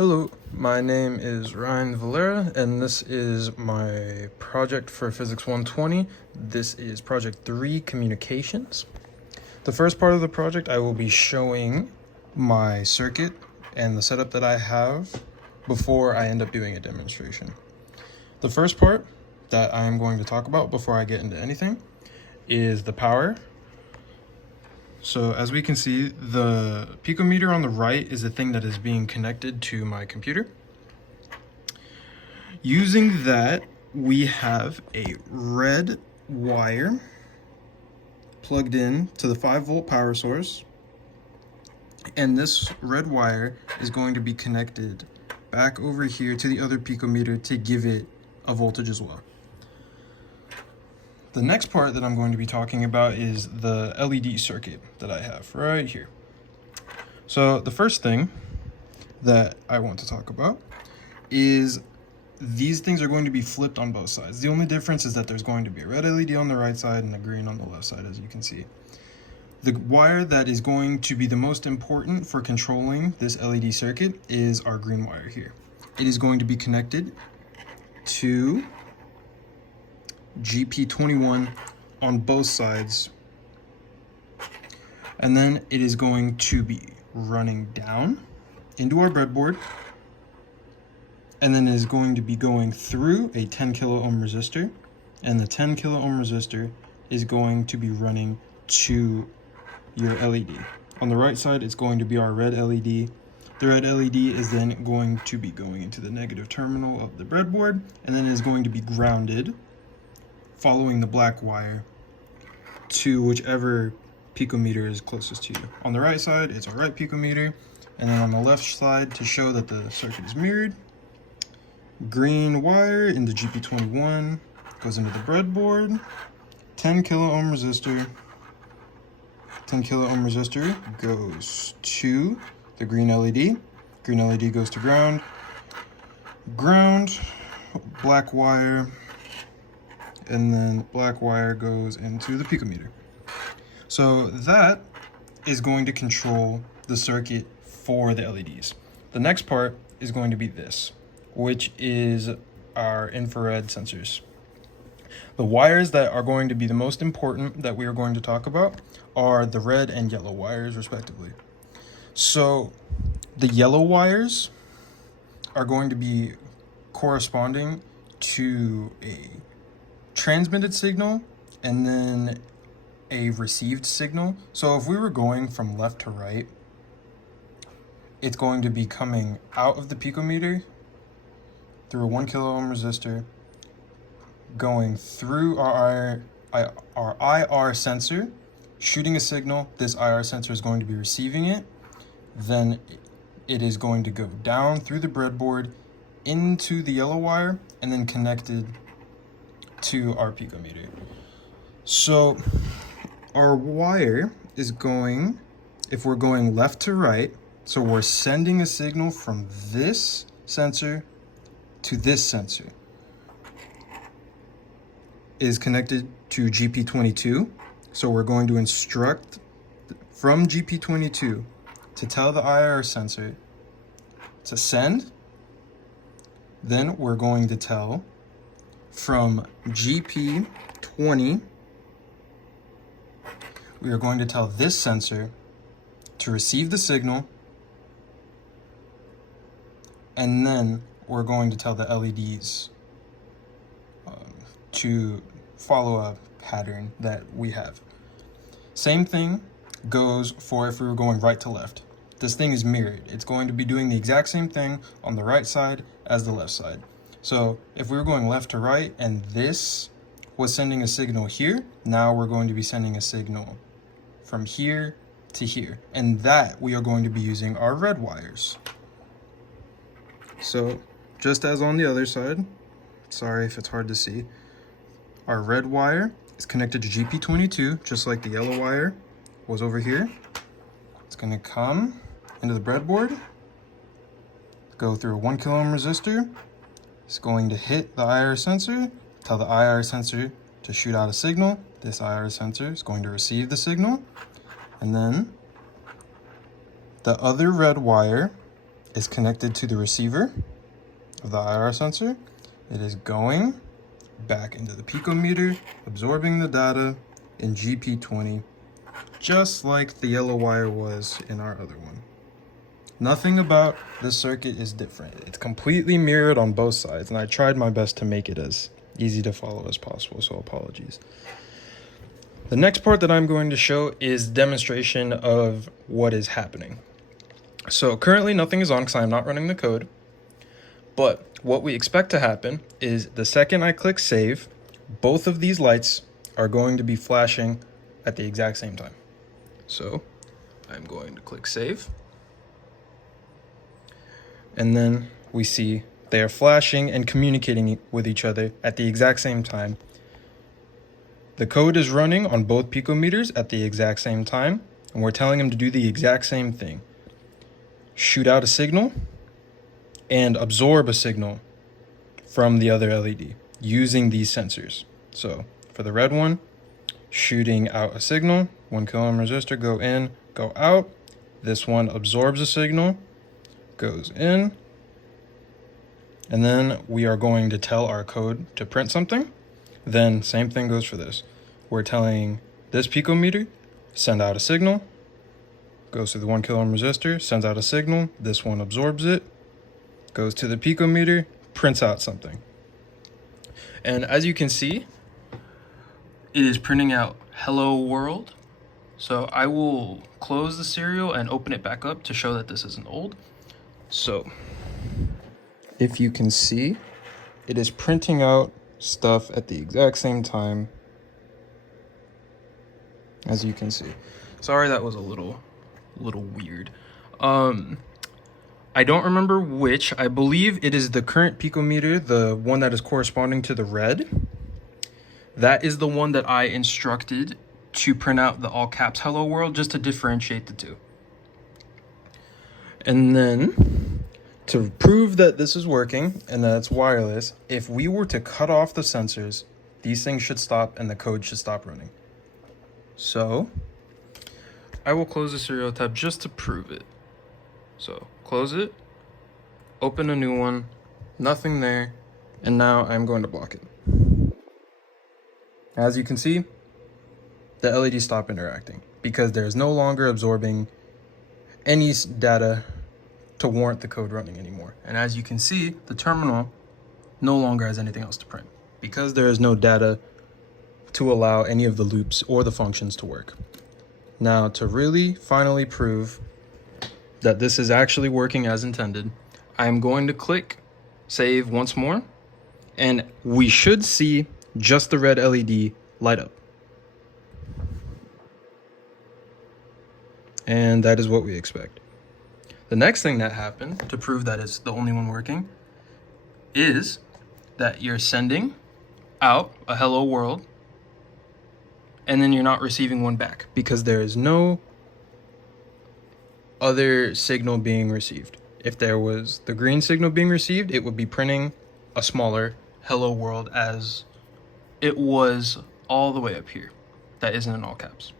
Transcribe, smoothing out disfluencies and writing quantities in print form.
Hello, my name is Ryan Valera, and this is my project for Physics 120. This is Project 3, Communications. The first part of the project, I will be showing my circuit and the setup that I have before I end up doing a demonstration. The first part that I am going to talk about before I get into anything is the power. So as we can see, the picometer on the right is the thing that is being connected to my computer. Using that, we have a red wire plugged in to the 5-volt power source. And this red wire is going to be connected back over here to the other picometer to give it a voltage as well. The next part that I'm going to be talking about is the LED circuit that I have right here. So the first thing that I want to talk about is these things are going to be flipped on both sides. The only difference is that there's going to be a red LED on the right side and a green on the left side, as you can see. The wire that is going to be the most important for controlling this LED circuit is our green wire here. It is going to be connected to GP21 on both sides, and then it is going to be running down into our breadboard, and then it is going to be going through a 10 kilo ohm resistor, and the 10 kilo ohm resistor is going to be running to your LED. On the right side, it's going to be our red LED. The red LED is then going to be going into the negative terminal of the breadboard, and then it is going to be grounded following the black wire to whichever picometer is closest to you. On the right side, it's our right picometer, and then on the left side, to show that the circuit is mirrored, green wire into GP21 goes into the breadboard, 10 kilo ohm resistor, 10 kilo ohm resistor goes to the green LED, green LED goes to ground, black wire, and then black wire goes into the picometer. So that is going to control the circuit for the LEDs. The next part is going to be this, which is our infrared sensors. The wires that are going to be the most important that we are going to talk about are the red and yellow wires, respectively. So the yellow wires are going to be corresponding to a transmitted signal and then a received signal. So if we were going from left to right, it's going to be coming out of the picometer through a 1 kilo ohm resistor, going through our IR sensor, shooting a signal. This IR sensor is going to be receiving it. Then it is going to go down through the breadboard into the yellow wire and then connected to our picometer. So our wire is going, if we're going left to right, so we're sending a signal from this sensor to this sensor, is connected to GP22. So we're going to instruct from GP22 to tell the IR sensor to send. Then we're going to tell from GP20, we are going to tell this sensor to receive the signal, and then we're going to tell the LEDs to follow a pattern that we have. Same thing goes for if we were going right to left. This thing is mirrored. It's going to be doing the exact same thing on the right side as the left side. So if we were going left to right and this was sending a signal here, now we're going to be sending a signal from here to here. And that we are going to be using our red wires. So just as on the other side, sorry if it's hard to see, our red wire is connected to GP22, just like the yellow wire was over here. It's going to come into the breadboard, go through a 1 kilo ohm resistor. It's going to hit the IR sensor, tell the IR sensor to shoot out a signal. This IR sensor is going to receive the signal, and then the other red wire is connected to the receiver of the IR sensor. It is going back into the picometer, absorbing the data in GP20, just like the yellow wire was in our other one. Nothing about this circuit is different. It's completely mirrored on both sides, and I tried my best to make it as easy to follow as possible, so apologies. The next part that I'm going to show is demonstration of what is happening. So currently nothing is on because I'm not running the code, but what we expect to happen is the second I click save, both of these lights are going to be flashing at the exact same time. So I'm going to click save. And then we see they are flashing and communicating with each other at the exact same time. The code is running on both picometers at the exact same time, and we're telling them to do the exact same thing. Shoot out a signal and absorb a signal from the other LED using these sensors. So for the red one, shooting out a signal, 1 kilo ohm resistor, go in, go out. This one absorbs a signal, goes in, and then we are going to tell our code to print something. Then same thing goes for this. We're telling this picometer, send out a signal, goes to the 1 kilo ohm resistor, sends out a signal, this one absorbs it, goes to the picometer, prints out something. And as you can see, it is printing out hello world. So I will close the serial and open it back up to show that this isn't old. So if you can see, it is printing out stuff at the exact same time, as you can see. Sorry, that was a little weird. I don't remember which. I believe it is the current picometer, the one that is corresponding to the red. That is the one that I instructed to print out the all caps hello world, just to differentiate the two. And then to prove that this is working and that it's wireless, if we were to cut off the sensors, these things should stop and the code should stop running. So I will close the serial tab just to prove it. So close it, open a new one, nothing there, and now I'm going to block it. As you can see, the LED stopped interacting because there is no longer absorbing any data to warrant the code running anymore. And as you can see, the terminal no longer has anything else to print because there is no data to allow any of the loops or the functions to work. Now, to really finally prove that this is actually working as intended, I am going to click save once more, and we should see just the red LED light up. And that is what we expect. The next thing that happened to prove that it's the only one working is that you're sending out a hello world and then you're not receiving one back because there is no other signal being received. If there was the green signal being received, it would be printing a smaller hello world as it was all the way up here. That isn't in all caps.